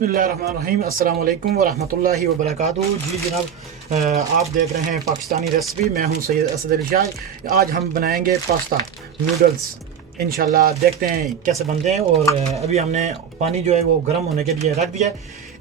बिस्मिल्लाहिर्रहमानिर्रहीम अस्सलाम वालेकुम वरहमतुल्लाहि वबरकातुहू। जी जनाब, आप देख रहे हैं पाकिस्तानी रेसिपी। मैं हूं सैयद असद अली शाह। आज हम बनाएंगे पास्ता नूडल्स। इंशाल्लाह देखते हैं कैसे बनते हैं। और अभी हमने पानी जो है वो गर्म होने के लिए रख दिया है।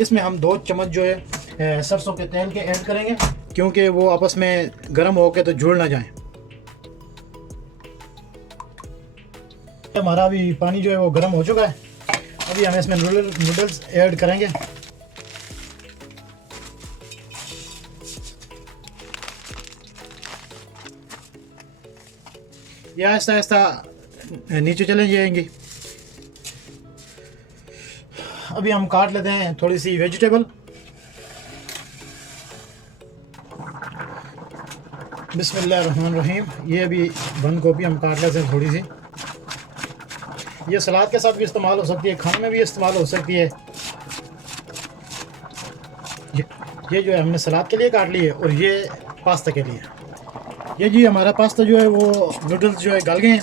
इसमें हम 2 चम्मच जो है सरसों के तेल के ऐड करेंगे, क्योंकि वो आपस में गर्म होकर तो जुड़ ना जाएं। हमारा अभी पानी जो है वो गर्म हो चुका है। अभी हम इसमें नूडल्स ऐड करेंगे। ये आहिस्ता आहिस्ता नीचे चले जाएंगी। अभी हम काट लेते हैं थोड़ी सी वेजिटेबल। बिस्मिल्लाहिर्रहमानिर्रहीम। ये अभी बंद गोभी हम काट लेते हैं थोड़ी सी। ये सलाद के साथ भी इस्तेमाल हो सकती है, खाने में भी इस्तेमाल हो सकती है। ये जो है हमने सलाद के लिए काट ली है, और ये पास्ता के लिए। ये जी हमारा पास्ता जो है वो नूडल्स जो है गल गए हैं।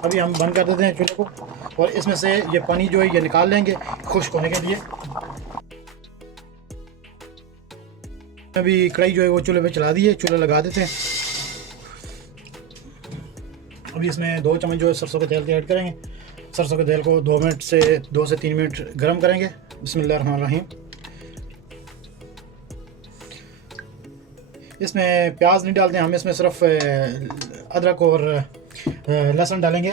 अभी हम बंद कर देते हैं चूल्हे को, और इसमें से ये पानी जो है ये निकाल लेंगे खुश्क होने के लिए। अभी कढ़ाई जो है वो चूल्हे पे चला दी है, चूल्हा लगा देते हैं। अभी इसमें 2 चम्मच जो है सरसों के तेल के ऐड करेंगे। सरसों के तेल को 2 से 3 मिनट गर्म करेंगे। बिस्मिल्लाहिर्रहमानिर्रहीम। इसमें प्याज नहीं डालते हम, इसमें सिर्फ अदरक और लहसुन डालेंगे।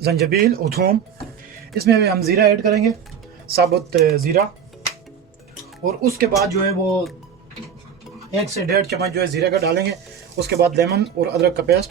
जंजबील और थूम। इसमें हम ज़ीरा ऐड करेंगे, साबुत ज़ीरा। और उसके बाद जो है वो 1 से 1.5 चम्मच जो है ज़ीरा का डालेंगे। उसके बाद लेमन और अदरक का पेस्ट।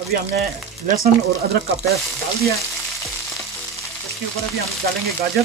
अभी हमने लहसुन और अदरक का पेस्ट डाल दिया है। इसके ऊपर अभी हम डालेंगे गाजर।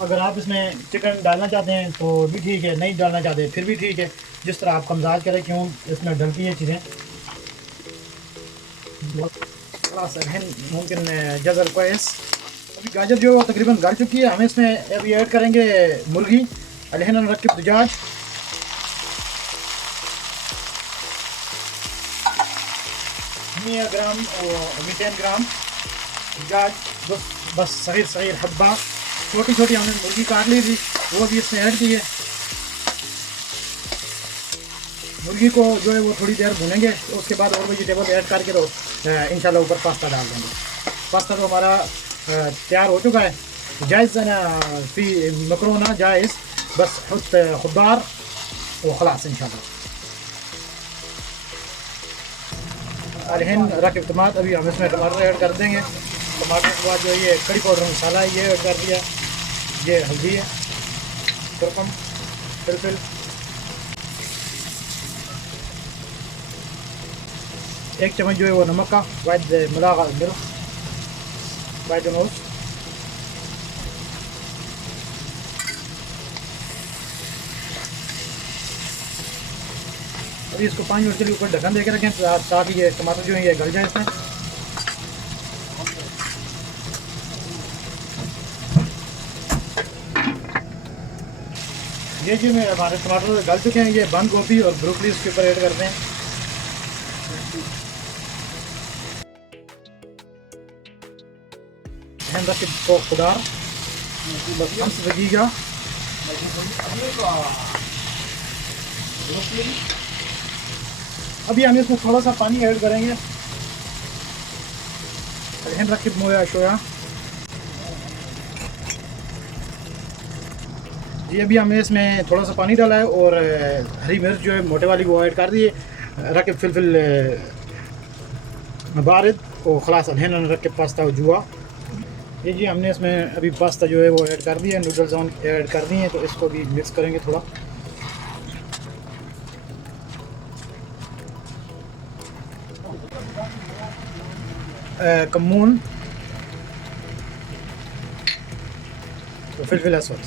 अगर आप इसमें चिकन डालना चाहते हैं तो भी ठीक है, नहीं डालना चाहते फिर भी ठीक है, जिस तरह आपका मिजाज करें। क्यों इसमें डलती है चीज़ें। मुमकिन जज़र क्वेस। अभी गाजर जो तकरीबन गल चुकी है। हम इसमें अभी ऐड करेंगे मुर्गी। अलहन नरकिब दजाज। ग्राम और 200 ग्राम दजाज। बस सग़ीर सग़ीर हब्बा छोटी छोटी हमने मुर्गी काट ली थी, वो भी इसमें ऐड की है। मुर्गी को जो है वो थोड़ी देर भूनेंगे, तो उसके बाद और वेजिटेबल ऐड करके तो इंशाल्लाह ऊपर पास्ता डाल देंगे। पास्ता तो हमारा तैयार हो चुका है। जायज़ ना फी मकरोना जायज़, बस खुदार व खलास इंशाल्लाह। अलहन रकब टमाटर। अभी हम इसमें टमाटर ऐड कर देंगे। टमाटर के बाद जो ये कड़ी पाउडर मसाला है ये ऐड कर दिया। ये हल्दी है, कुरकुम, फिलफिल, 1 चम्मच जो है वो नमक का, वाइद मिलागा मिल्क, वाइद नोज। अभी इसको 5 मिनट के लिए ऊपर ढक्कन देकर रखें ताकि ये टमाटर जो है ये गल जाए इसमें। ये जो में हमारे टमाटर गल चुके हैं, ये बंद गोभी और ब्रोकली इसके ऊपर ऐड करते हैं। हम रख के खुदार बस 5 दकीका। अभी हम इसमें थोड़ा सा पानी ऐड करेंगे। हम रख के मोया शोया। जी अभी हमने इसमें थोड़ा सा पानी डाला है, और हरी मिर्च जो है मोटे वाली वो ऐड कर दी है। रकब फिलफिल बारिद और खलास अलहन रकब पास्ता जुआ। ये जी हमने इसमें अभी पास्ता जो है वो ऐड कर दिया, नूडल्स ऑन ऐड कर दिए हैं, तो इसको भी मिक्स करेंगे थोड़ा। कमून तो फिलफिल असवद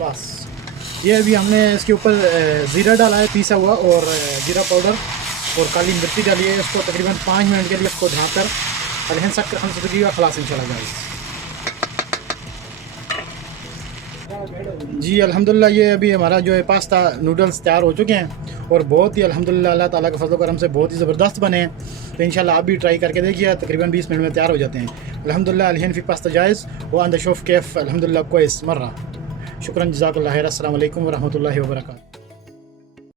बस। ये अभी हमने इसके ऊपर ज़ीरा डाला है पीसा हुआ, और जीरा पाउडर और काली मिर्ची डाली है। इसको तकरीबन 5 मिनट के लिए इसको ढाँकर अलहन सक हम सब्जी का खलास इंशाल्लाह गाइस। जी अल्हम्दुलिल्लाह ये अभी हमारा जो है पास्ता नूडल्स तैयार हो चुके हैं, और बहुत ही अल्हम्दुलिल्लाह अल्लाह ताला के फजल करम से बहुत ही ज़बरदस्त बने हैं। तो इंशाल्लाह आप भी ट्राई करके देखिए, तकरीबन 20 मिनट में तैयार हो जाते हैं अल्हम्दुलिल्लाह। अलहन फ़ी पास्ता जायज़ व अंद शोफ़ कैफ़ अल्हम्दुलिल्लाह कोइस मर्रा। शुक्रन जज़ाकल्लाह खैर। अस्सलामु अलैकुम व रहमतुल्लाहि व बरकातहू।